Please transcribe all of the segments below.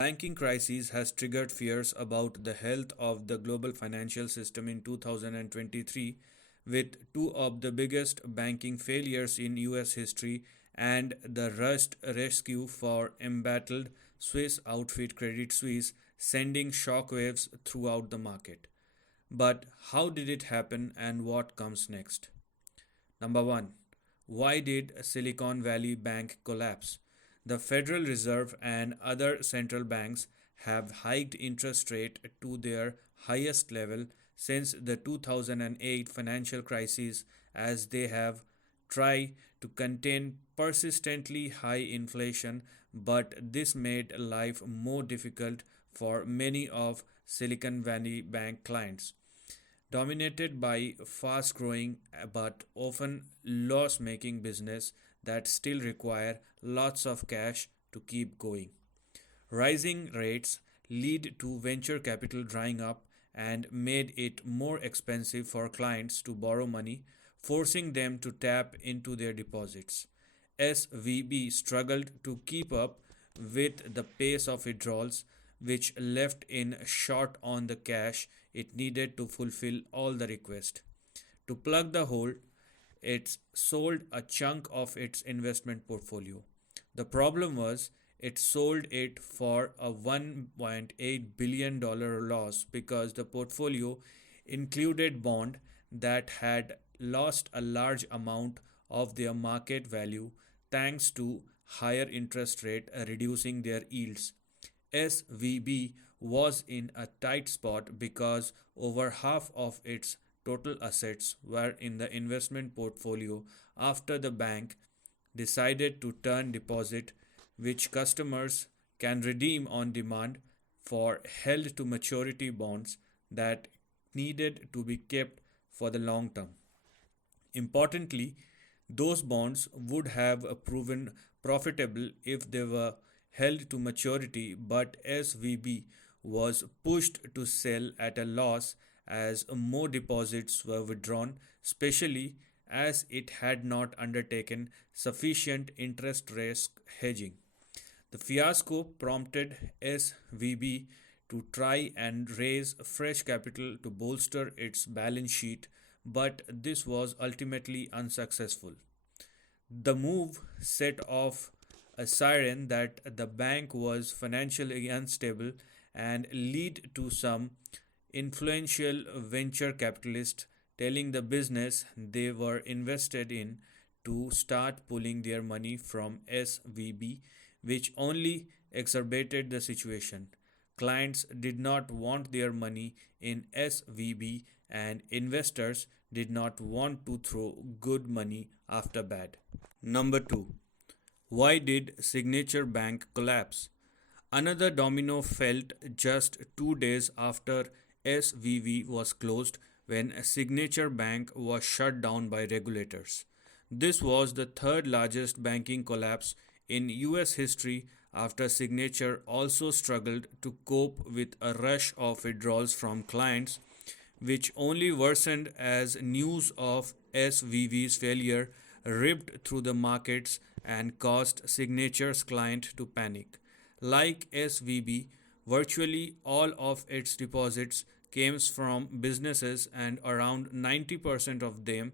Banking crisis has triggered fears about the health of the global financial system in 2023, with two of the biggest banking failures in US history and the rushed rescue for embattled Swiss outfit Credit Suisse sending shockwaves throughout the market. But how did it happen and what comes next? Number 1. Why did Silicon Valley Bank collapse? The Federal Reserve and other central banks have hiked interest rate to their highest level since the 2008 financial crisis as they have tried to contain persistently high inflation, but this made life more difficult for many of Silicon Valley Bank clients dominated by fast growing but often loss making business that still require lots of cash to keep going. Rising rates lead to venture capital drying up and made it more expensive for clients to borrow money, forcing them to tap into their deposits. SVB struggled to keep up with the pace of withdrawals, which left in short on the cash it needed to fulfill all the requests. To plug the hole, it sold a chunk of its investment portfolio. The problem was it sold it for a $1.8 billion loss because the portfolio included bond that had lost a large amount of their market value thanks to higher interest rate reducing their yields. SVB was in a tight spot because over half of its total assets were in the investment portfolio after the bank decided to turn deposit which customers can redeem on demand for held to maturity bonds that needed to be kept for the long term. Importantly, those bonds would have proven profitable if they were held to maturity, but SVB was pushed to sell at a loss as more deposits were withdrawn, especially as it had not undertaken sufficient interest risk hedging. The fiasco prompted SVB to try and raise fresh capital to bolster its balance sheet, but this was ultimately unsuccessful. The move set off a siren that the bank was financially unstable and lead to some influential venture capitalists telling the business they were invested in to start pulling their money from SVB, which only exacerbated the situation. Clients did not want their money in SVB, and investors did not want to throw good money after bad. Number 2. Why did Signature Bank collapse? Another domino fell just 2 days after SVB was closed when Signature Bank was shut down by regulators. This was the third largest banking collapse in US history after Signature also struggled to cope with a rush of withdrawals from clients, which only worsened as news of SVB's failure ripped through the markets and caused Signature's client to panic. Like SVB, virtually all of its deposits came from businesses and around 90% of them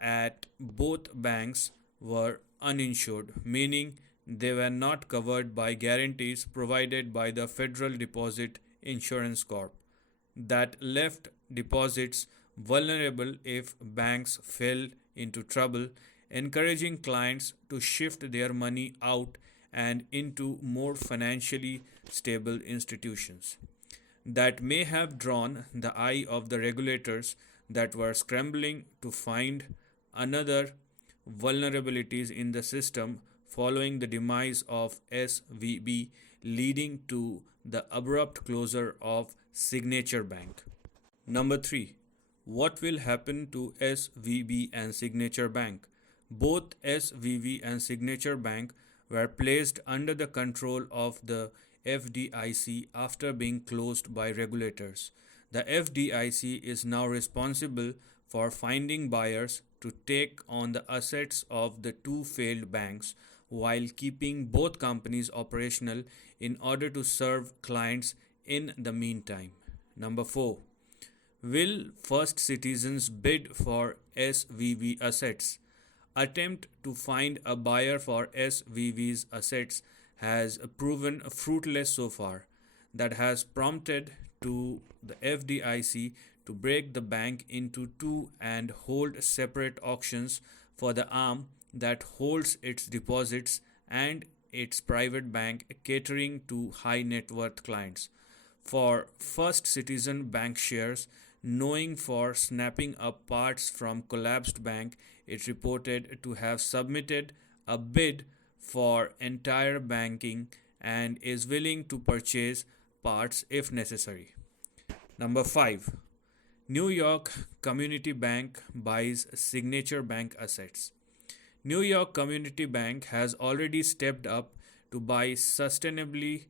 at both banks were uninsured, meaning they were not covered by guarantees provided by the Federal Deposit Insurance Corp that left deposits vulnerable if banks fell into trouble, encouraging clients to shift their money out and into more financially stable institutions. That may have drawn the eye of the regulators that were scrambling to find another vulnerabilities in the system following the demise of SVB, leading to the abrupt closure of Signature Bank. Number 3. What will happen to SVB and Signature Bank? Both SVB and Signature Bank were placed under the control of the FDIC after being closed by regulators. The FDIC is now responsible for finding buyers to take on the assets of the two failed banks, while keeping both companies operational in order to serve clients in the meantime. Number 4. Will First Citizens bid for SVB assets? Attempt to find a buyer for SVB's assets has proven fruitless so far. That has prompted to the FDIC to break the bank into two and hold separate auctions for the arm that holds its deposits and its private bank catering to high net worth clients. For First Citizen Bank shares, knowing for snapping up parts from collapsed bank, it reported to have submitted a bid for entire banking and is willing to purchase parts if necessary. Number 5. New York Community Bank buys Signature Bank assets. New York Community Bank has already stepped up to buy sustainably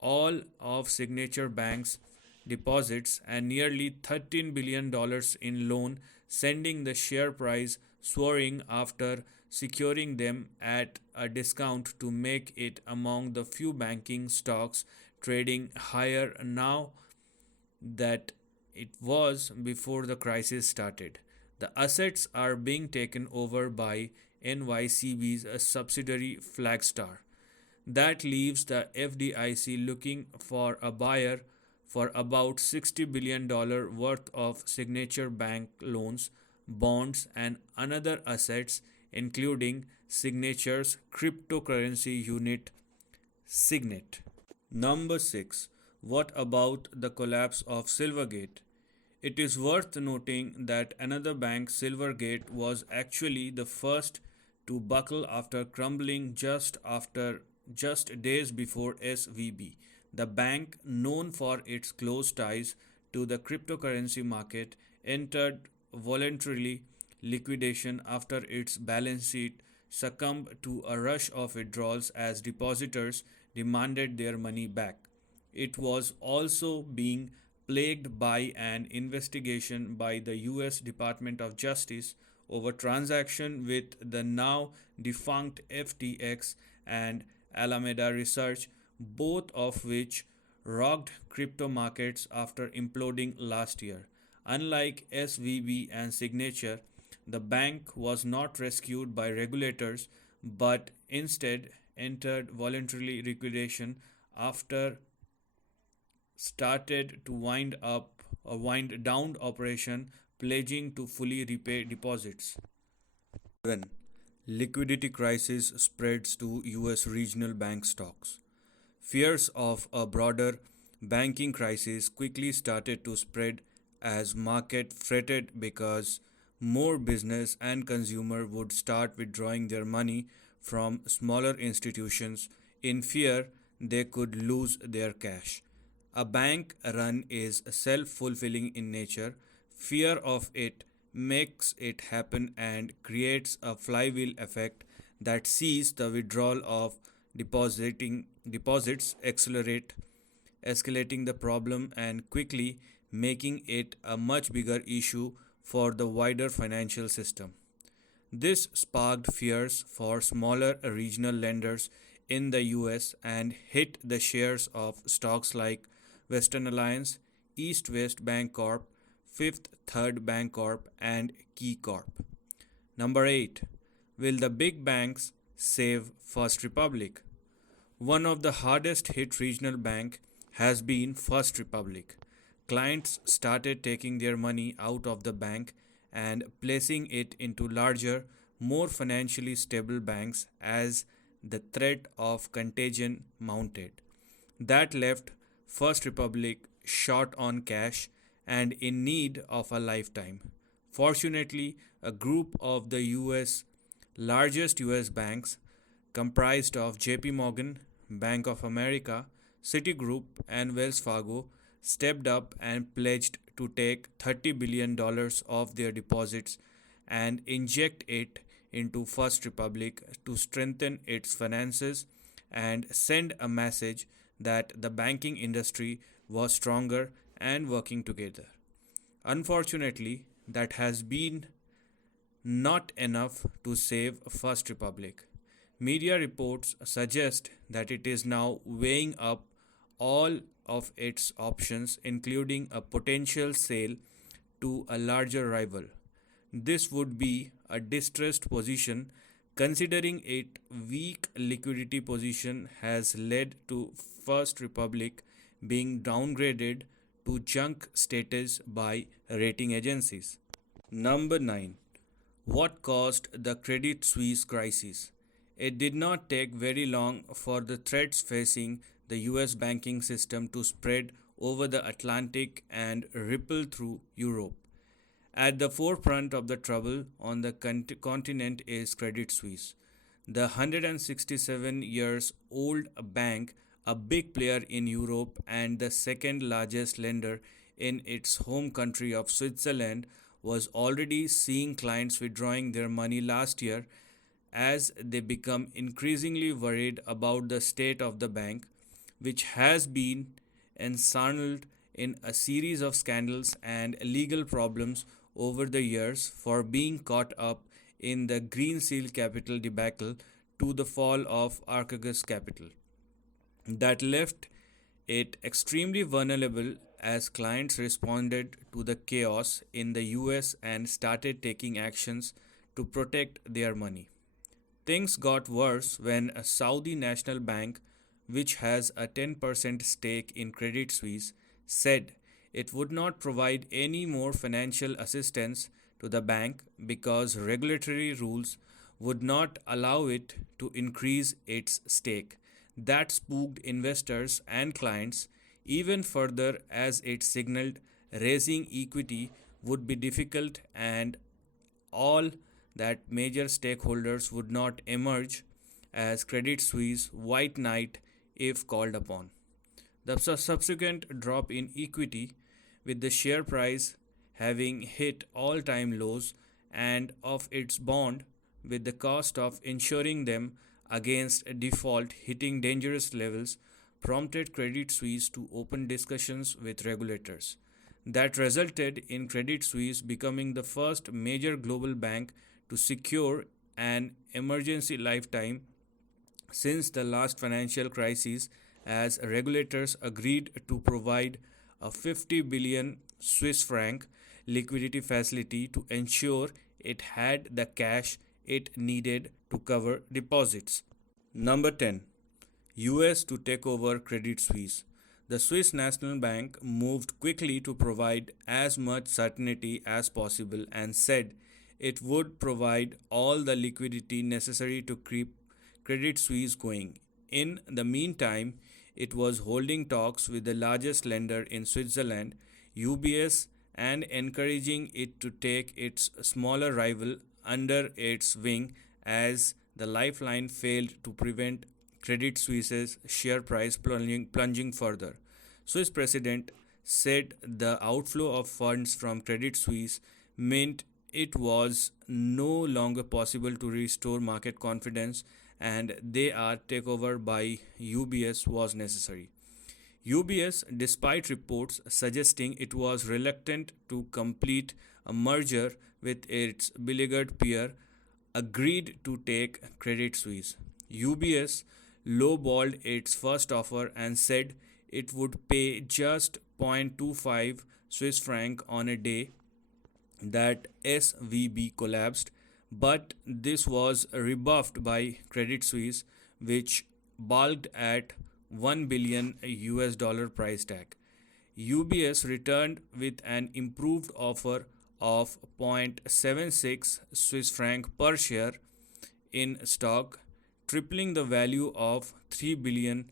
all of Signature Bank's deposits and nearly $13 billion in loan, sending the share price soaring after securing them at a discount to make it among the few banking stocks trading higher now that it was before the crisis started. The assets are being taken over by NYCB's subsidiary Flagstar. That leaves the FDIC looking for a buyer for about $60 billion worth of Signature Bank loans, bonds, and other assets, including Signature's cryptocurrency unit, Signet. Number 6. What about the collapse of Silvergate? It is worth noting that another bank, Silvergate, was actually the first to buckle after crumbling just days before SVB. The bank, known for its close ties to the cryptocurrency market, entered voluntarily liquidation after its balance sheet succumbed to a rush of withdrawals as depositors demanded their money back. It was also being plagued by an investigation by the US Department of Justice over transaction with the now defunct FTX and Alameda Research, both of which rocked crypto markets after imploding last year. Unlike SVB and Signature, the bank was not rescued by regulators but instead entered voluntary liquidation after started to wind down operation, pledging to fully repay deposits. 7. Liquidity crisis spreads to US regional bank stocks. Fears of a broader banking crisis quickly started to spread as market fretted because more business and consumer would start withdrawing their money from smaller institutions in fear they could lose their cash. A bank run is self-fulfilling in nature. Fear of it makes it happen and creates a flywheel effect that sees the withdrawal of deposits escalating the problem and quickly making it a much bigger issue for the wider financial system. This sparked fears for smaller regional lenders in the US and hit the shares of stocks like Western Alliance, East West Bank Corp, Fifth Third Bank Corp, and Key Corp. Number 8. Will the big banks save First Republic? One of the hardest hit regional bank has been First Republic. Clients started taking their money out of the bank and placing it into larger, more financially stable banks as the threat of contagion mounted. That left First Republic short on cash and in need of a lifetime. Fortunately, a group of the largest US banks comprised of JP Morgan, Bank of America, Citigroup, and Wells Fargo stepped up and pledged to take $30 billion of their deposits and inject it into First Republic to strengthen its finances and send a message that the banking industry was stronger and working together. Unfortunately, that has been not enough to save First Republic. Media reports suggest that it is now weighing up all of its options, including a potential sale to a larger rival. This would be a distressed position considering its weak liquidity position has led to First Republic being downgraded to junk status by rating agencies. Number 9. What caused the Credit Suisse crisis? It did not take very long for the threats facing the US banking system to spread over the Atlantic and ripple through Europe. At the forefront of the trouble on the continent is Credit Suisse, the 167 years old bank, a big player in Europe and the second largest lender in its home country of Switzerland, was already seeing clients withdrawing their money last year as they become increasingly worried about the state of the bank, which has been ensnarled in a series of scandals and legal problems over the years for being caught up in the Green Seal Capital debacle to the fall of Archegos Capital that left it extremely vulnerable as clients responded to the chaos in the US and started taking actions to protect their money. Things got worse when a Saudi National Bank, which has a 10% stake in Credit Suisse, said it would not provide any more financial assistance to the bank because regulatory rules would not allow it to increase its stake. That spooked investors and clients even further as it signaled raising equity would be difficult and all that major stakeholders would not emerge as Credit Suisse white knight if called upon. The subsequent drop in equity, with the share price having hit all time lows, and of its bond, with the cost of insuring them against default hitting dangerous levels, prompted Credit Suisse to open discussions with regulators. That resulted in Credit Suisse becoming the first major global bank to secure an emergency lifetime since the last financial crisis, as regulators agreed to provide a 50 billion Swiss franc liquidity facility to ensure it had the cash it needed to cover deposits. Number 10. US to take over Credit Suisse. The Swiss National Bank moved quickly to provide as much certainty as possible and said it would provide all the liquidity necessary to keep Credit Suisse going. In the meantime, it was holding talks with the largest lender in Switzerland, UBS, and encouraging it to take its smaller rival under its wing as the lifeline failed to prevent Credit Suisse's share price plunging further. Swiss president said the outflow of funds from Credit Suisse meant it was no longer possible to restore market confidence and their takeover by UBS was necessary. UBS, despite reports suggesting it was reluctant to complete a merger with its beleaguered peer, agreed to take Credit Suisse. UBS lowballed its first offer and said it would pay just 0.25 Swiss franc on a day that SVB collapsed, but this was rebuffed by Credit Suisse, which balked at 1 billion US dollar price tag. UBS returned with an improved offer of 0.76 Swiss franc per share in stock, tripling the value of 3 billion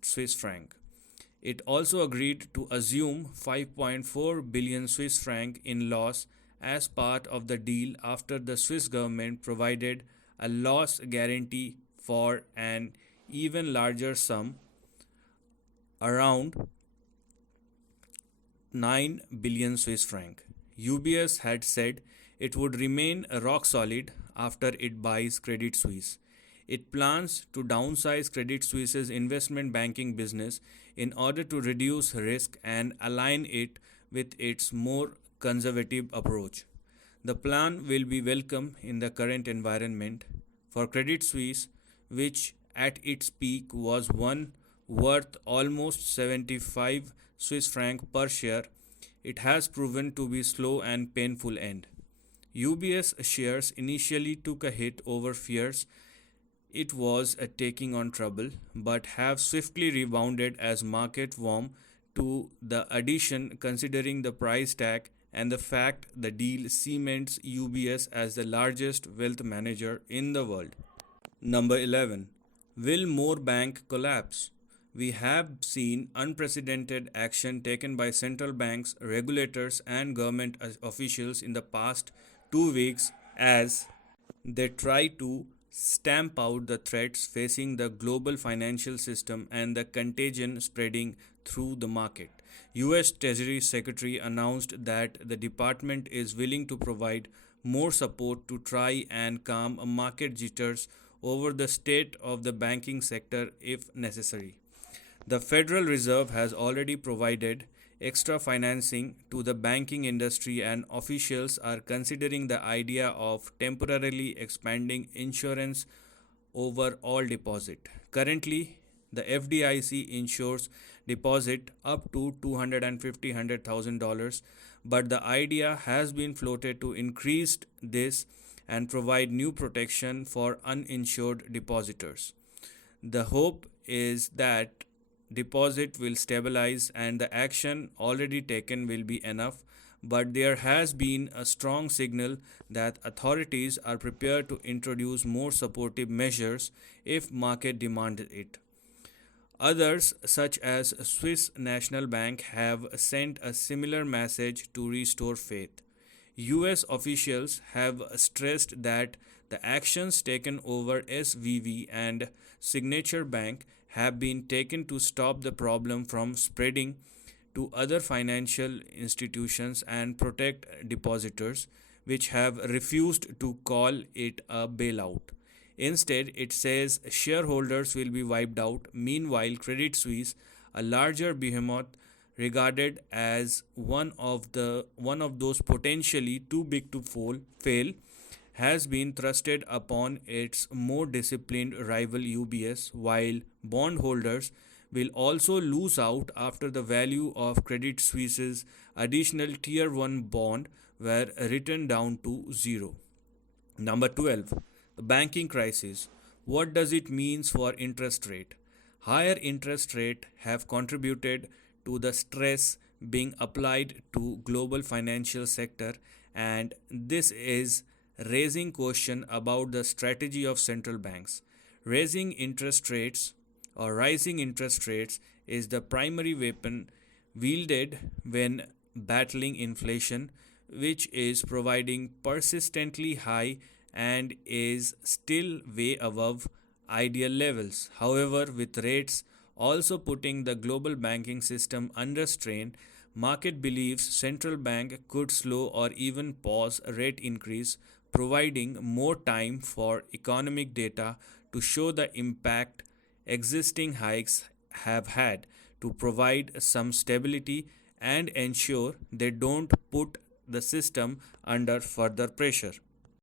Swiss franc. It also agreed to assume 5.4 billion Swiss franc in loss as part of the deal after the Swiss government provided a loss guarantee for an even larger sum, around 9 billion Swiss franc. UBS had said it would remain rock solid after it buys Credit Suisse. It plans to downsize Credit Suisse's investment banking business in order to reduce risk and align it with its more conservative approach. The plan will be welcome in the current environment. For Credit Suisse, which at its peak was one worth almost 75 Swiss franc per share, it has proven to be slow and painful end. UBS shares initially took a hit over fears it was taking on trouble, but have swiftly rebounded as market warm to the addition considering the price tag and the fact the deal cements UBS as the largest wealth manager in the world. Number 11. Will more bank collapse? We have seen unprecedented action taken by central banks, regulators, and government officials in the past 2 weeks as they try to stamp out the threats facing the global financial system and the contagion spreading through the market. US Treasury Secretary announced that the department is willing to provide more support to try and calm market jitters over the state of the banking sector if necessary. The Federal Reserve has already provided extra financing to the banking industry, and officials are considering the idea of temporarily expanding insurance over all deposit. Currently, the FDIC insures deposit up to $250,000, but the idea has been floated to increase this and provide new protection for uninsured depositors. The hope is that deposit will stabilize and the action already taken will be enough, but there has been a strong signal that authorities are prepared to introduce more supportive measures if market demands it. Others, such as Swiss National Bank, have sent a similar message to restore faith. US officials have stressed that the actions taken over SVB and Signature Bank have been taken to stop the problem from spreading to other financial institutions and protect depositors, which have refused to call it a bailout. Instead, it says shareholders will be wiped out. Meanwhile, Credit Suisse, a larger behemoth regarded as one of those potentially too big to fail, has been thrusted upon its more disciplined rival UBS, while bondholders will also lose out after the value of Credit Suisse's additional Tier 1 bond were written down to zero. Number 12. The banking crisis. What does it mean for interest rate? Higher interest rate have contributed to the stress being applied to global financial sector, and this is raising question about the strategy of central banks. Raising interest rates Rising interest rates is the primary weapon wielded when battling inflation, which is providing persistently high and is still way above ideal levels. However, with rates also putting the global banking system under strain, market believes central bank could slow or even pause rate increase, providing more time for economic data to show the impact existing hikes have had, to provide some stability and ensure they don't put the system under further pressure.